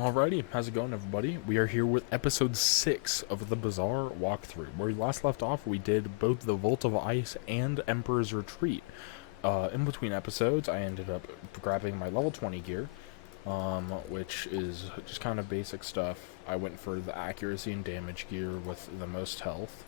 Alrighty, how's it going, everybody? We are here with episode 6 of the Bazaar walkthrough. Where we last left off, we did both the Vault of Ice and Emperor's Retreat. In between episodes, I ended up grabbing my level 20 gear, which is just kind of basic stuff. I went for the accuracy and damage gear with the most health,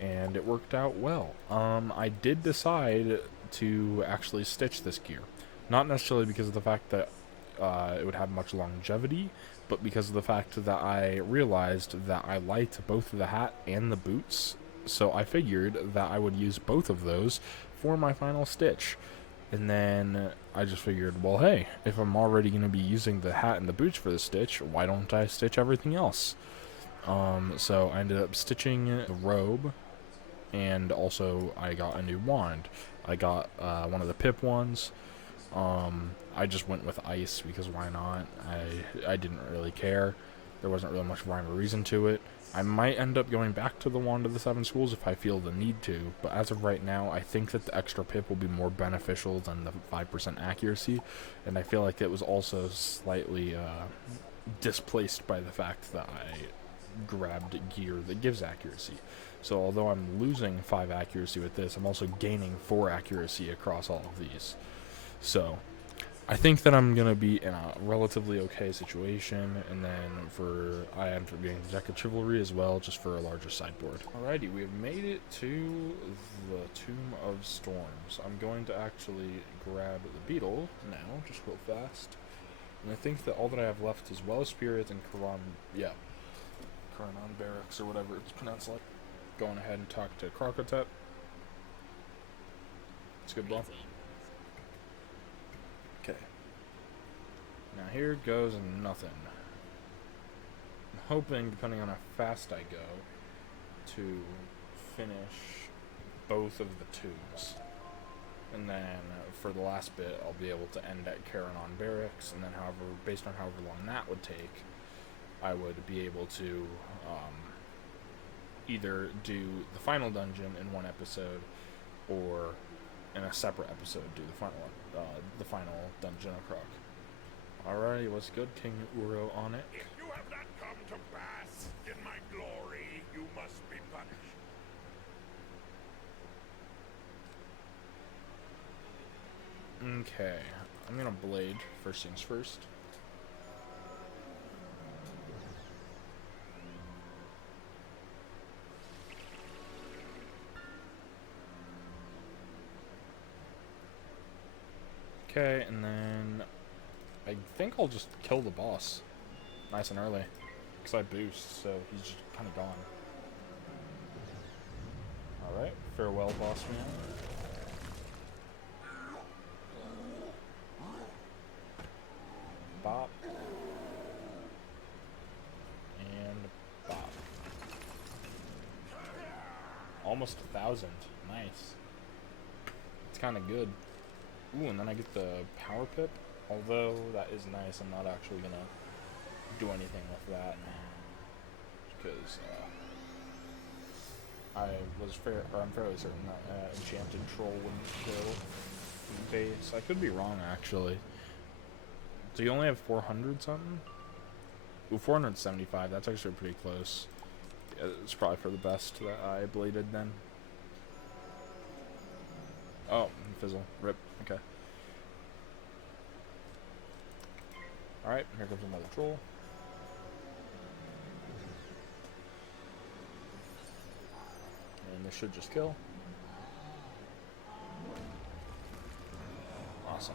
and it worked out well. I did decide to actually stitch this gear. Not necessarily because of the fact that it would have much longevity, but because of the fact that I realized that I liked both the hat and the boots, so I figured that I would use both of those for my final stitch. And then I just figured, well, hey, if I'm already going to be using the hat and the boots for the stitch, why don't I stitch everything else? So I ended up stitching the robe, and also I got a new wand. I got one of the pip ones. I just went with ice because why not? I didn't really care. There wasn't really much rhyme or reason to it. I might end up going back to the Wand of the Seven Schools if I feel the need to, but as of right now, I think that the extra pip will be more beneficial than the 5% accuracy, and I feel like it was also slightly displaced by the fact that I grabbed gear that gives accuracy. So although I'm losing 5 accuracy with this, I'm also gaining 4 accuracy across all of these. So I think that I'm going to be in a relatively okay situation, and then I end up getting the Deck of Chivalry as well, just for a larger sideboard. Alrighty, we have made it to the Tomb of Storms. I'm going to actually grab the beetle now, just real fast. And I think that all that I have left is Well of Spirit and Karanan Barracks, or whatever it's pronounced like. Going ahead and talk to Krokotopia. It's good, bluff. Okay. Now here goes nothing. I'm hoping, depending on how fast I go, to finish both of the tombs. And then for the last bit, I'll be able to end at Karanan Barracks, and then based on however long that would take, I would be able to either do the final dungeon in one episode, or in a separate episode do the final dungeon of Krok. Alrighty, what's good? King Uro on it. If you have not come to bask in my glory, you must be punished. Okay, I'm gonna blade first things first. Okay, and then I think I'll just kill the boss nice and early, because I boost, so he's just kind of gone. Alright, farewell, boss man. Bop. And bop. Almost 1,000. Nice. It's kind of good. Ooh, and then I get the power pip. Although that is nice, I'm not actually gonna do anything with that because I'm fairly certain that enchanted troll wouldn't kill base. I could be wrong actually. So you only have 400 something? Ooh, 475. That's actually pretty close. Yeah, it's probably for the best that I bladed then. Oh, fizzle. Rip. Okay. Alright, here comes another troll. And this should just kill. Awesome.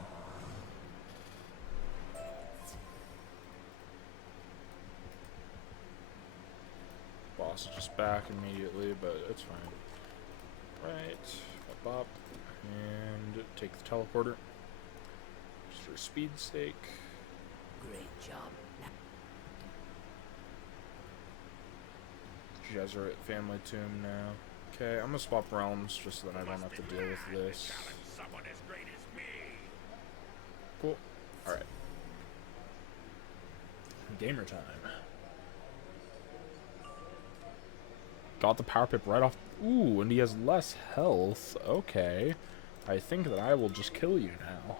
Boss is just back immediately, but it's fine. Right. Bop. And take the teleporter. Just for speed's sake. Great job. Jesuit family tomb now. Okay, I'm gonna swap realms just so that I don't have to deal with this. Someone as great as me. Cool. Alright. Gamer time. Got the power pip right off. Ooh, and he has less health. Okay. I think that I will just kill you now.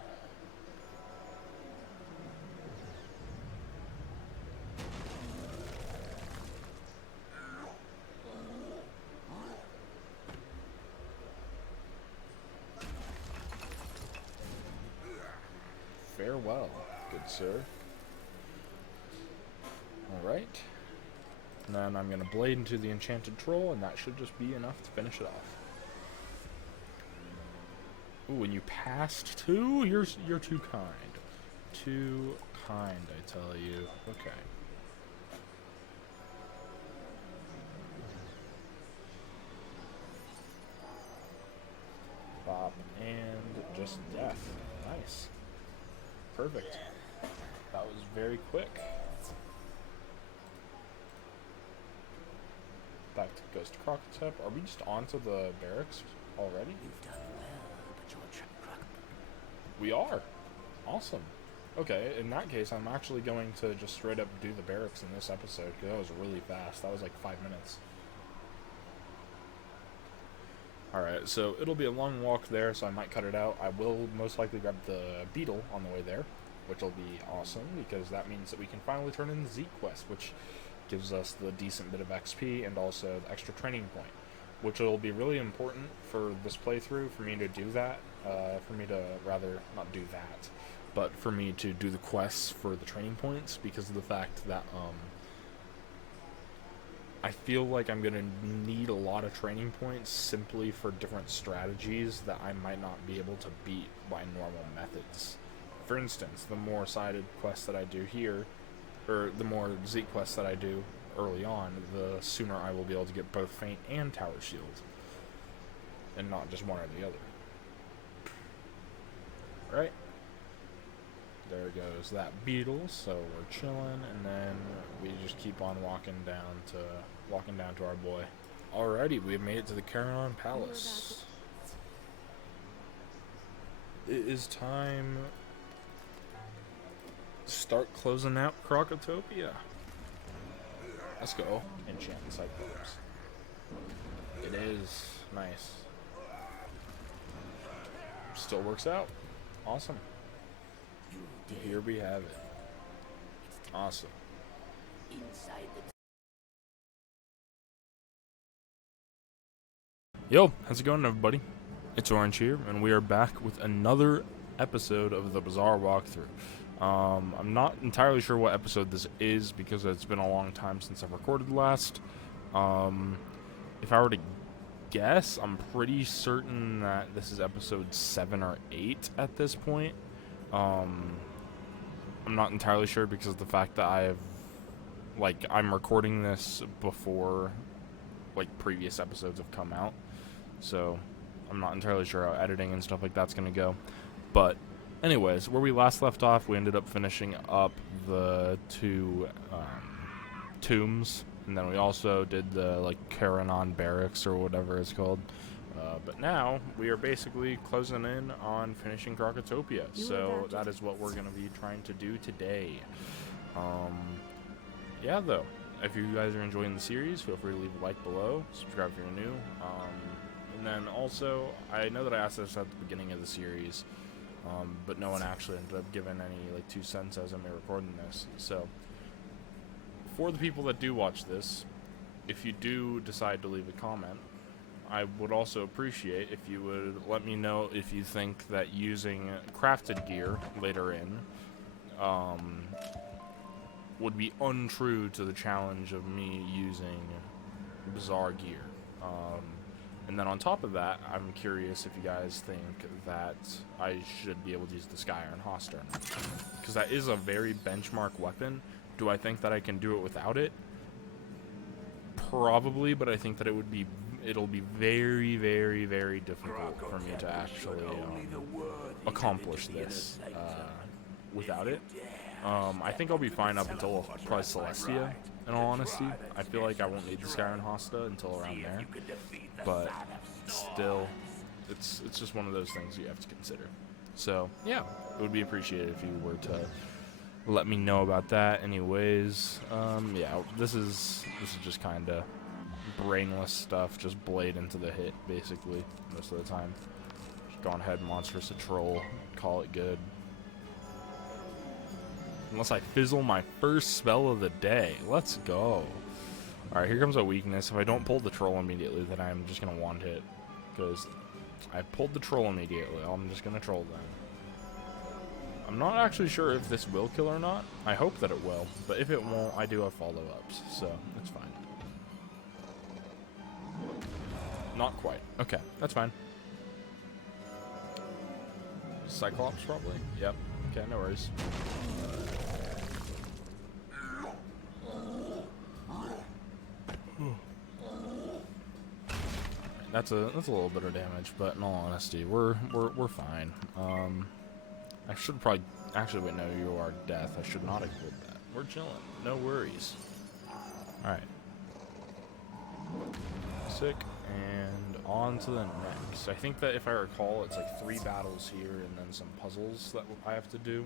well, good sir. Alright. And then I'm going to blade into the enchanted troll, and that should just be enough to finish it off. Ooh, and you passed too? You're too kind. Too kind, I tell you. Okay. Bop, and just death. Nice. Perfect. That was very quick. Back to Ghost Krokotopia. Are we just onto the barracks already? You've done well, but you're We are. Awesome. Okay, in that case, I'm actually going to just straight up do the barracks in this episode, because that was really fast. That was like 5 minutes. Alright, so it'll be a long walk there, so I might cut it out. I will most likely grab the beetle on the way there, which will be awesome, because that means that we can finally turn in the Z quest, which gives us the decent bit of XP and also the extra training point, which will be really important for this playthrough, for me to do that, not do that, but for me to do the quests for the training points, because of the fact that, I feel like I'm going to need a lot of training points simply for different strategies that I might not be able to beat by normal methods. For instance, the more sided quests that I do here, or the more Z quests that I do early on, the sooner I will be able to get both Feint and Tower Shield, and not just one or the other. Right? There goes that beetle, so we're chilling, and then we just keep on walking down to our boy. Alrighty, we have made it to the Caravan Palace. It is time to start closing out Krokotopia. Let's go. Enchant Cyclops. It is nice. Still works out. Awesome. Here we have it. Awesome. inside the Yo, how's it going, everybody? It's Orange here, and we are back with another episode of the Bazaar walkthrough. I'm not entirely sure what episode this is because it's been a long time since I've recorded last. If I were to guess, I'm pretty certain that this is episode 7 or 8 at this point. I'm not entirely sure because of the fact that I'm recording this before, previous episodes have come out. So, I'm not entirely sure how editing and stuff like that's going to go. But, anyways, where we last left off, we ended up finishing up the 2 tombs. And then we also did the, Karanon Barracks or whatever it's called. But now, we are basically closing in on finishing Krokotopia. So, that is what we're going to be trying to do today. Yeah, though. If you guys are enjoying the series, feel free to leave a like below. Subscribe if you're new. And then also, I know that I asked this at the beginning of the series, but no one actually ended up giving any 2 cents as I'm recording this. So, for the people that do watch this, if you do decide to leave a comment, I would also appreciate if you would let me know if you think that using crafted gear later in would be untrue to the challenge of me using Bazaar gear. And then on top of that, I'm curious if you guys think that I should be able to use the Sky Iron Hosta or not. Because that is a very benchmark weapon. Do I think that I can do it without it? Probably, but I think that it'll be very, very, very difficult for me to actually accomplish this without it. I think I'll be fine up until probably Celestia, in all honesty. I feel like I won't need the Sky Iron Hosta until around there. But still, it's just one of those things you have to consider. So, yeah, it would be appreciated if you were to let me know about that. Anyways, yeah, this is just kind of brainless stuff, just blade into the hit, basically, most of the time. Just go on ahead, monstrous a troll, call it good. Unless I fizzle my first spell of the day. Let's go. Alright, here comes a weakness. If I don't pull the troll immediately, then I'm just going to one hit. Because I pulled the troll immediately. I'm just going to troll them. I'm not actually sure if this will kill or not. I hope that it will, but if it won't, I do have follow-ups, so it's fine. Not quite. Okay, that's fine. Cyclops, probably? Yep. Okay, no worries. That's a little bit of damage, but in all honesty, we're fine. I should probably actually wait. No, you are death. I should not equip that. We're chilling. No worries. All right. Sick. And on to the next. I think that if I recall, it's like 3 battles here and then some puzzles that I have to do.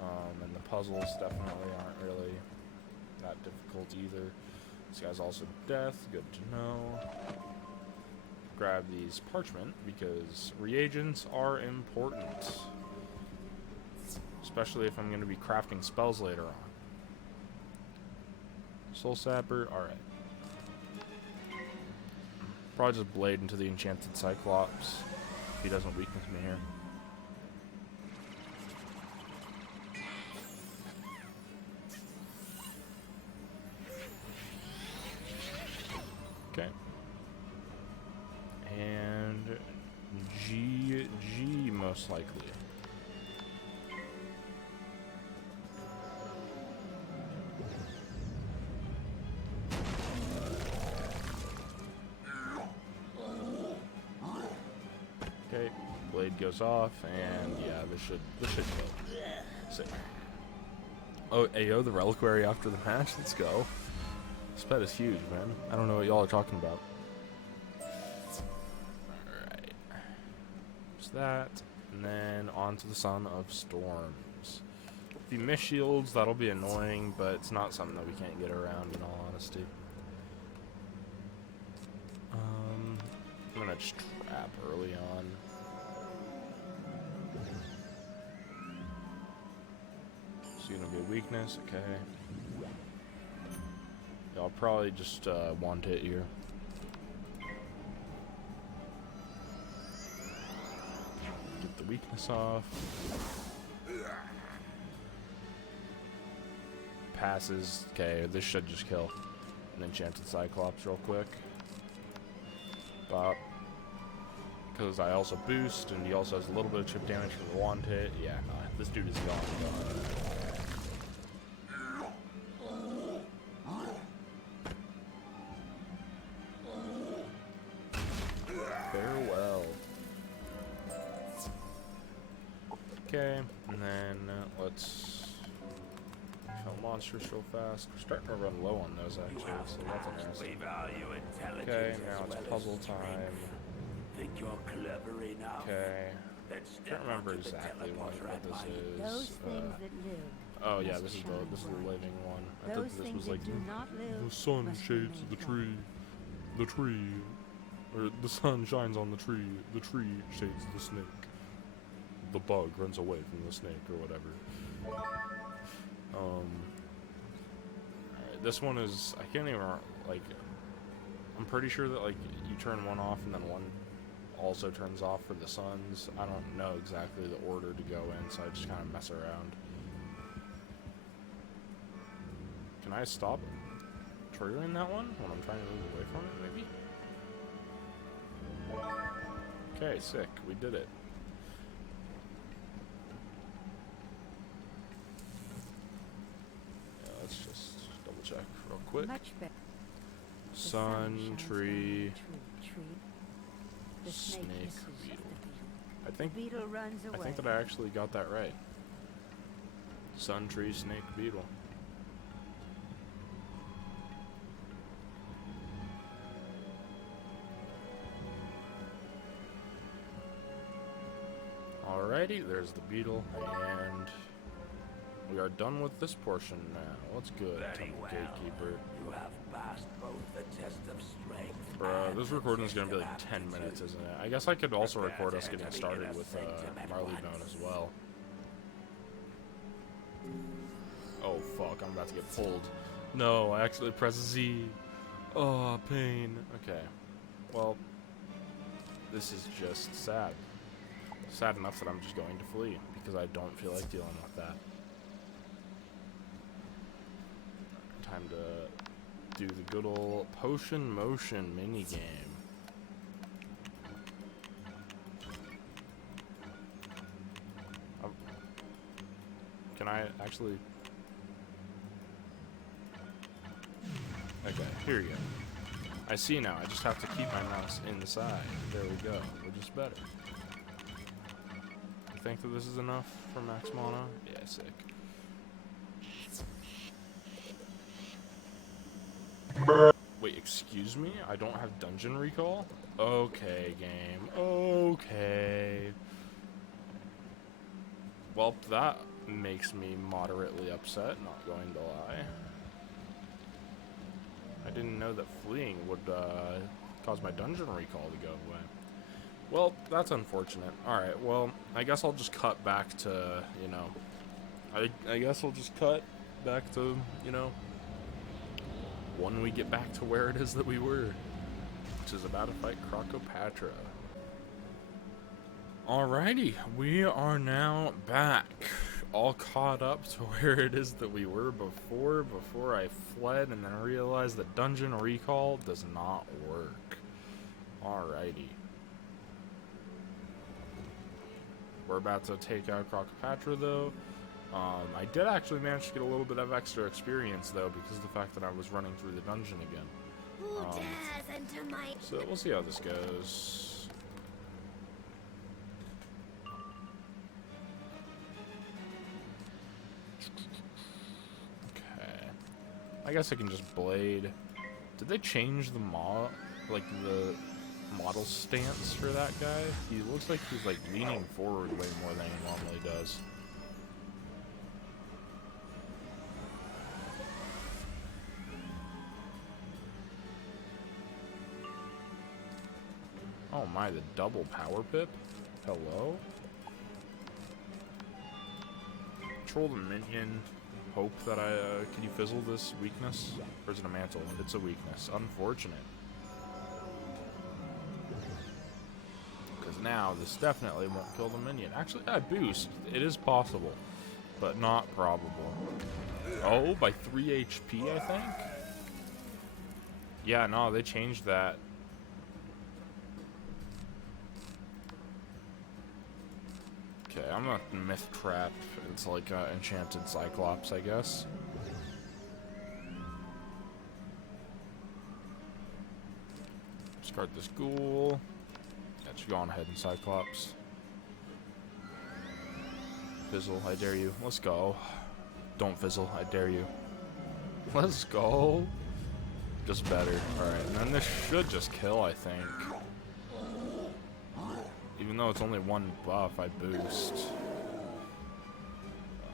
And the puzzles definitely aren't really that difficult either. This guy's also death. Good to know. Grab these parchment because reagents are important. Especially if I'm going to be crafting spells later on. Soul Sapper, alright. Probably just blade into the enchanted Cyclops if he doesn't weakness me here. Okay. And GG most likely. Okay, blade goes off, and yeah, this should kill. Sick. Oh, Ayo, the reliquary after the match. Let's go. This pet is huge, man. I don't know what y'all are talking about. Alright. Just that. And then on to the Son of Storms. If you miss shields, that'll be annoying, but it's not something that we can't get around, in all honesty. I'm gonna just trap early on. So gonna be a weakness, okay. I'll probably just want it here. Get the weakness off. Passes. Okay, this should just kill. An enchanted Cyclops real quick. Bop. Because I also boost, and he also has a little bit of chip damage from the wand hit. Yeah, nah, this dude is gone. Farewell. Okay, and then let's kill monsters real fast. We're starting to run low on those actually, so that's interesting. Okay, now it's puzzle time. Think you're clever enough? Okay. I can't remember exactly what this Those is. things that live Oh yeah, must this is shine the bright. living one. I Those thought this things was like that do not live the sun must shades remain the dark. tree, the tree, or the sun shines on the tree shades the snake, the bug runs away from the snake or whatever. Alright, this one is, I can't even, like, I'm pretty sure that like you turn one off and then one also turns off for the suns. I don't know exactly the order to go in, so I just kind of mess around. Can I stop triggering that one when I'm trying to move away from it, maybe? Okay, sick. We did it. Yeah, let's just double check real quick. Much better. The Sun, shines tree, on the tree. The snake snake, hisses at the beetle. beetle. I think The beetle runs away. I think that I actually got that right. Sun, tree, snake, beetle. Alrighty, there's the beetle, and we are done with this portion now. What's good, Very well. Gatekeeper? You have passed both the test of strength. Bruh, and this the recording is test gonna be of like 10 aptitude. minutes, isn't it? I guess I could also Prepare record to us getting enter started the with sentiment Marleybone once. as well. Oh fuck, I'm about to get pulled. No, I actually pressed Z. Oh, pain. Okay. Well, this is just sad. Sad enough that I'm just going to flee because I don't feel like dealing with that. Time to do the good old potion motion minigame. Can I actually... Okay, here we go. I see now. I just have to keep my mouse inside. There we go. Which is better. You think that this is enough for max mana? Yeah, sick. Wait, excuse me? I don't have dungeon recall? Okay, game. Okay. Well, that makes me moderately upset, not going to lie. I didn't know that fleeing would cause my dungeon recall to go away. Well, that's unfortunate. Alright, well, I guess I'll just cut back to, you know... I guess I'll just cut back to, you know... when we get back to where it is that we were. Which is about to fight Krokotopia. Alrighty, we are now back. All caught up to where it is that we were before I fled and then realized that dungeon recall does not work. Alrighty. We're about to take out Krokotopia though. I did actually manage to get a little bit of extra experience though because of the fact that I was running through the dungeon again. So we'll see how this goes. I guess I can just blade. Did they change the the model stance for that guy? He looks like he's like leaning forward way more than he normally does. Oh my, the double power pip? Hello? Control the minion. Hope that can you fizzle this weakness? Or is it a mantle? It's a weakness. Unfortunate. Because now this definitely won't kill the minion. Actually, I boost. It is possible, but not probable. Oh, by 3 HP, I think? Yeah, no, they changed that. Okay, I'm a myth trap. It's like enchanted Cyclops, I guess. Discard this ghoul. That should go on ahead in Cyclops. Fizzle, I dare you. Let's go. Don't fizzle, I dare you. Let's go. Just better. Alright, and then this should just kill, I think. Even though it's only one buff, I boost.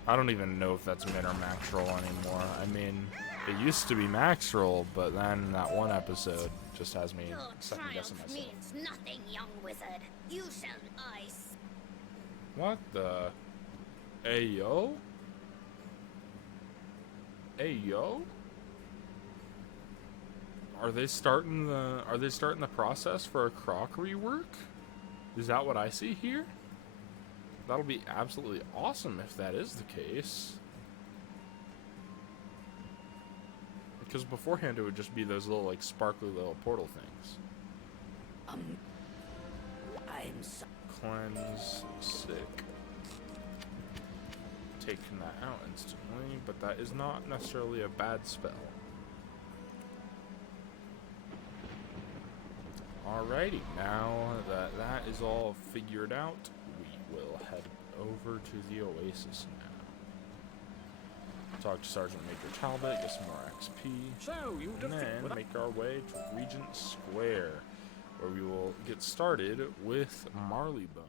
I don't even know if that's min or max roll anymore. I mean, it used to be max roll, but then that one episode just has me second guessing myself. Means nothing, young wizard. You shall ice. What the? Ayo? Ayo? Are they starting the process for a Croc rework? Is that what I see here? That'll be absolutely awesome if that is the case. Because beforehand it would just be those little, like, sparkly little portal things. I'm so Cleanse, sick. Taking that out instantly, but that is not necessarily a bad spell. Alrighty, now that that is all figured out, we will head over to the Oasis now. Talk to Sergeant Major Talbot, get some more XP, So, you and then make our way to Regent Square, where we will get started with Marleybone.